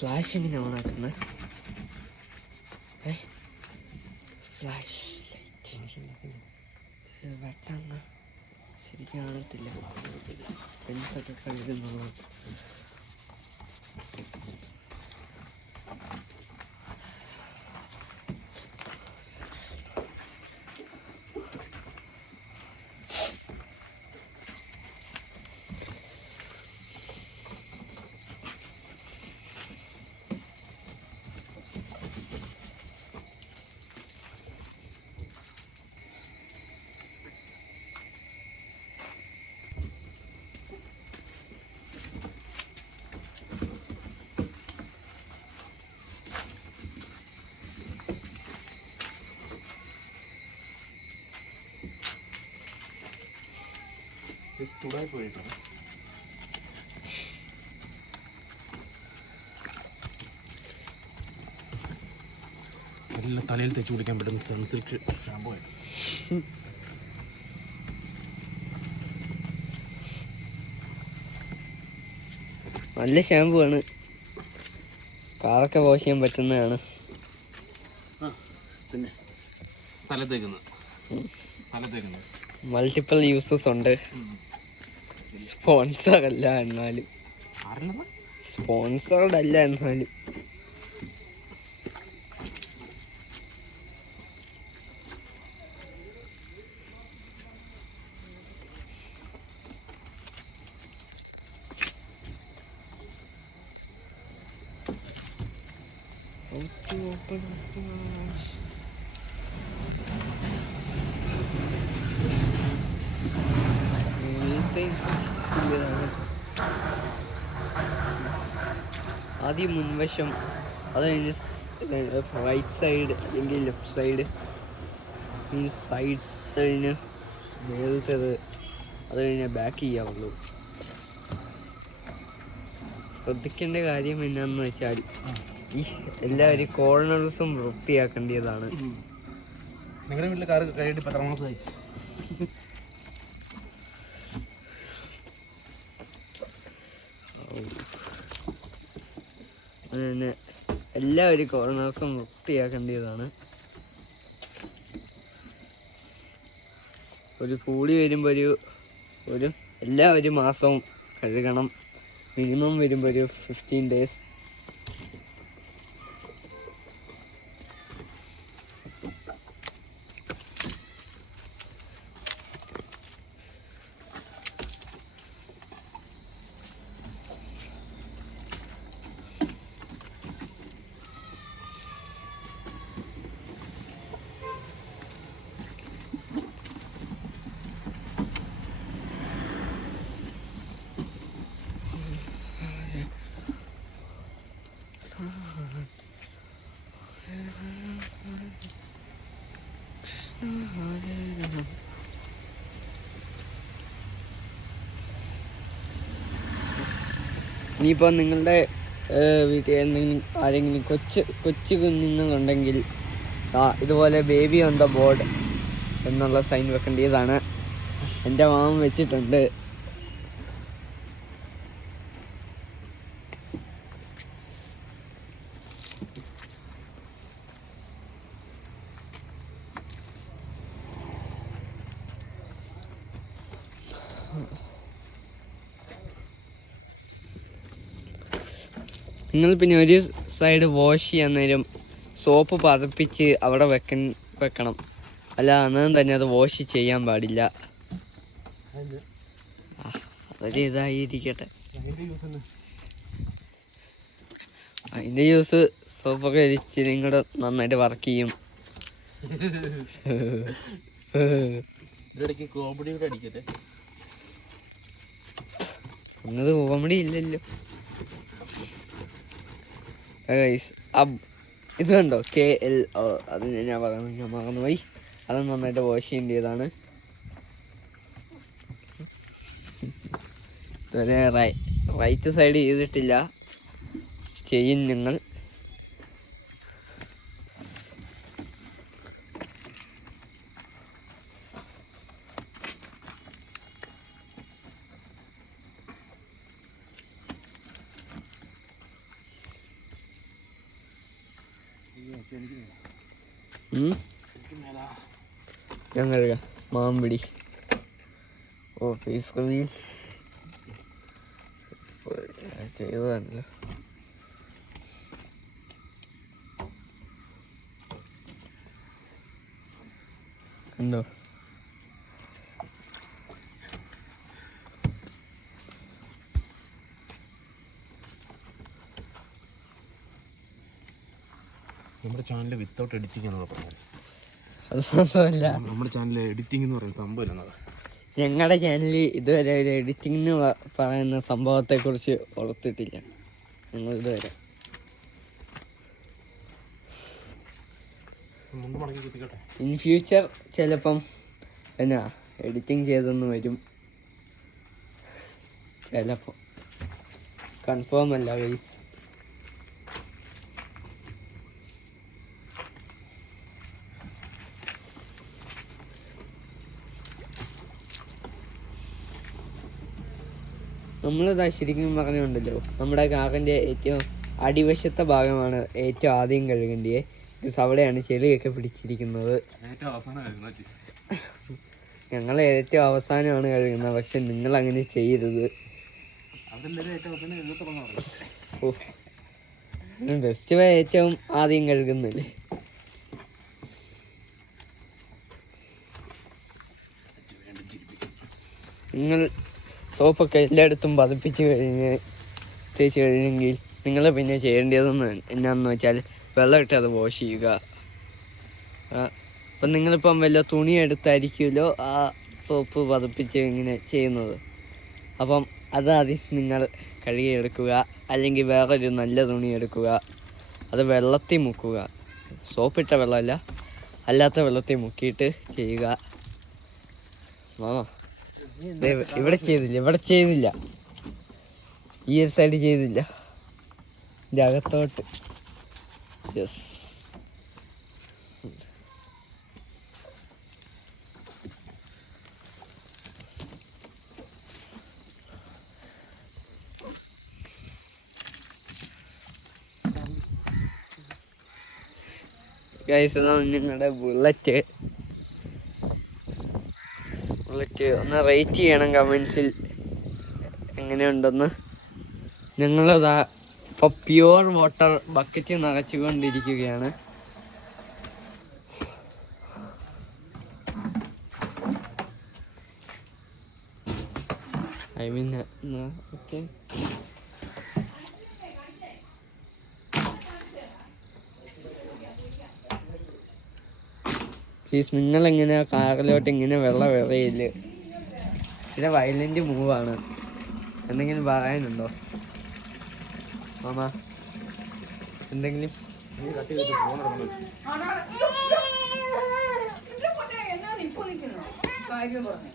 Flash എങ്ങനെ ഓണാക്കുന്നത്? Flash light വെട്ടങ്ങ ശരിക്കും കാണത്തില്ല. പെൻസൊക്കെ കഴുകുന്നുള്ളൂ. ചൂടായി പോയിട്ടാണ്. എല്ലാം തലയിൽ തേച്ച് കുടിക്കാൻ പറ്റുന്ന സൺസിൽക്ക് ഷാമ്പു ആയിട്ട്. നല്ല ഷാമ്പു ആണ്. കാറൊക്കെ വാഷ് ചെയ്യാൻ പറ്റുന്നതാണ്. പിന്നെ തല തേക്കുന്നത് മൾട്ടിപ്പിൾ യൂസസ് ഉണ്ട്. സ്പോൺസേർഡ് അല്ല എന്നാലും ആദ്യം മുൻവശം, അത് കഴിഞ്ഞ് റൈറ്റ് സൈഡ് അല്ലെങ്കിൽ ലെഫ്റ്റ് സൈഡ്, സൈഡ്സ് കഴിഞ്ഞ് മേലത്തേത്, അത് കഴിഞ്ഞ് ബാക്ക് ചെയ്യാവുള്ളൂ. ശ്രദ്ധിക്കേണ്ട കാര്യം എന്നാന്ന് വെച്ചാൽ ഈ എല്ലാവരും കോർണേഴ്സും വൃത്തിയാക്കേണ്ടതാണ്. നിങ്ങളുടെ വീട്ടിലെ കാർ കഴിഞ്ഞിട്ട് 10 മാസമായി. പിന്നെ എല്ലാവരും കോർണേഴ്സും വൃത്തിയാക്കേണ്ടതാണ്. ഒരു കൂടി വരുമ്പോൾ ഒരു എല്ലാ ഒരു മാസവും കഴുകണം. മിനിമം വരുമ്പോൾ ഒരു 15 days. ഇനിയിപ്പോൾ നിങ്ങളുടെ വീട്ടിൽ ആരെങ്കിലും കൊച്ചു കുഞ്ഞുങ്ങളുണ്ടെങ്കിൽ ഇതുപോലെ ബേബി ഓൺ ദ ബോർഡ് എന്നുള്ള സൈൻ വെക്കേണ്ടതാണ്. എൻ്റെ മാമൻ വെച്ചിട്ടുണ്ട്. നിങ്ങൾ പിന്നെ ഒരു സൈഡ് വാഷ് ചെയ്യാൻ നേരം സോപ്പ് പതപ്പിച്ച് അവിടെ വെക്കണം. അല്ല അന്നേരം തന്നെ അത് വാഷ് ചെയ്യാൻ പാടില്ല. അതൊരു ഇതായിരിക്കട്ടെ. അതിൻ്റെ യൂസ് സോപ്പൊക്കെ ഇച്ചിരി കൂടെ നന്നായിട്ട് വർക്ക് ചെയ്യും. ഒന്നത് കോമഡി ഇല്ലല്ലോ. ഇത് കണ്ടോ KLO, അത് ഞാൻ മറന്നുപോയി. അത് നന്നായിട്ട് വാഷ് ചെയ്യേണ്ടതാണ്. ഇതുവരെ റൈറ്റ് സൈഡ് ചെയ്തിട്ടില്ല, ചെയ്യും ഞങ്ങൾ. ഞാൻ കഴുകാം. മാമ്പിടി ഓഫീസ് റിവ്യൂ ചെയ്തതാണല്ലോ. കണ്ടോ? നമ്മുടെ ചാനൽ വിത്തൗട്ട് എഡിറ്റിംഗ് എന്നാണ് പറഞ്ഞത്. അത് മാത്രമല്ല, നമ്മുടെ ചാനൽ എഡിറ്റിംഗ് എന്ന് പറയുന്ന സംഭവം എന്നത് ഞങ്ങളുടെ ചാനലിൽ ഇതുവരെ ഒരു എഡിറ്റിംഗ് എന്ന് പറയുന്ന സംഭവത്തെക്കുറിച്ച് ഓർത്തിട്ടില്ല ഞങ്ങൾ ഇതുവരെ. ഇൻ ഫ്യൂച്ചർ ചിലപ്പം എന്നാ എഡിറ്റിംഗ് ചെയ്തെന്ന് വരും, ചിലപ്പോൾ. കൺഫേം അല്ല ഗൈസ്. നമ്മളിതാ ശരിക്കും പറഞ്ഞുണ്ടല്ലോ, നമ്മുടെ കാറിൻ്റെ ഏറ്റവും അടിവശത്തെ ഭാഗമാണ് ഏറ്റവും ആദ്യം കഴുകേണ്ടത്. അവിടെയാണ് ചെളിയൊക്കെ പിടിച്ചിരിക്കുന്നത്. ഞങ്ങൾ ഏറ്റവും അവസാനമാണ് കഴുകുന്നത്, പക്ഷെ നിങ്ങൾ അങ്ങനെ ചെയ്യരുത്. ബെസ്റ്റ് വേ ഏറ്റവും ആദ്യം കഴുകുന്നില്ലേ. നിങ്ങൾ സോപ്പൊക്കെ എല്ലായിടത്തും പതിപ്പിച്ച് തേച്ച് കഴിഞ്ഞെങ്കിൽ നിങ്ങൾ പിന്നെ ചെയ്യേണ്ടതെന്ന് എന്നാന്ന് വെച്ചാൽ വെള്ളം ഇട്ട് അത് വാഷ് ചെയ്യുക. അപ്പം നിങ്ങളിപ്പം വല്ല തുണി എടുത്തായിരിക്കുമല്ലോ ആ സോപ്പ് പതിപ്പിച്ച് ഇങ്ങനെ ചെയ്യുന്നത്. അപ്പം അതാദ്യം നിങ്ങൾ കഴുകിയെടുക്കുക, അല്ലെങ്കിൽ വേറൊരു നല്ല തുണി എടുക്കുക, അത് വെള്ളത്തിൽ മുക്കുക. സോപ്പിട്ട വെള്ളമല്ല, അല്ലാത്ത വെള്ളത്തിൽ മുക്കിയിട്ട് ചെയ്യുക. ഇവിടെ ചെയ്തില്ല, ഈ ഒരു സൈഡ് ചെയ്തില്ല, ഇതിൻ്റെ അകത്തോട്ട്. യെസ്. ഗൈസ്, ഇതാണ് നിങ്ങളുടെ ബുള്ളറ്റ്. ഒന്ന് റേറ്റ് ചെയ്യണം കമൻസിൽ എങ്ങനെയുണ്ടെന്ന്. ഞങ്ങളതാ ഇപ്പോൾ പ്യുവർ വാട്ടർ ബക്കറ്റ് നിറച്ചുകൊണ്ടിരിക്കുകയാണ്. ഓക്കെ. പ്ലീസ്, നിങ്ങളെങ്ങനെ കാറിലോട്ട് ഇങ്ങനെ വെള്ളം എറിയില്ല. ചില വയലൻ്റ് മൂവാണ്. എന്തെങ്കിലും പറയാനുണ്ടോ മാമ? എന്തെങ്കിലും? കാര്യം പറഞ്ഞു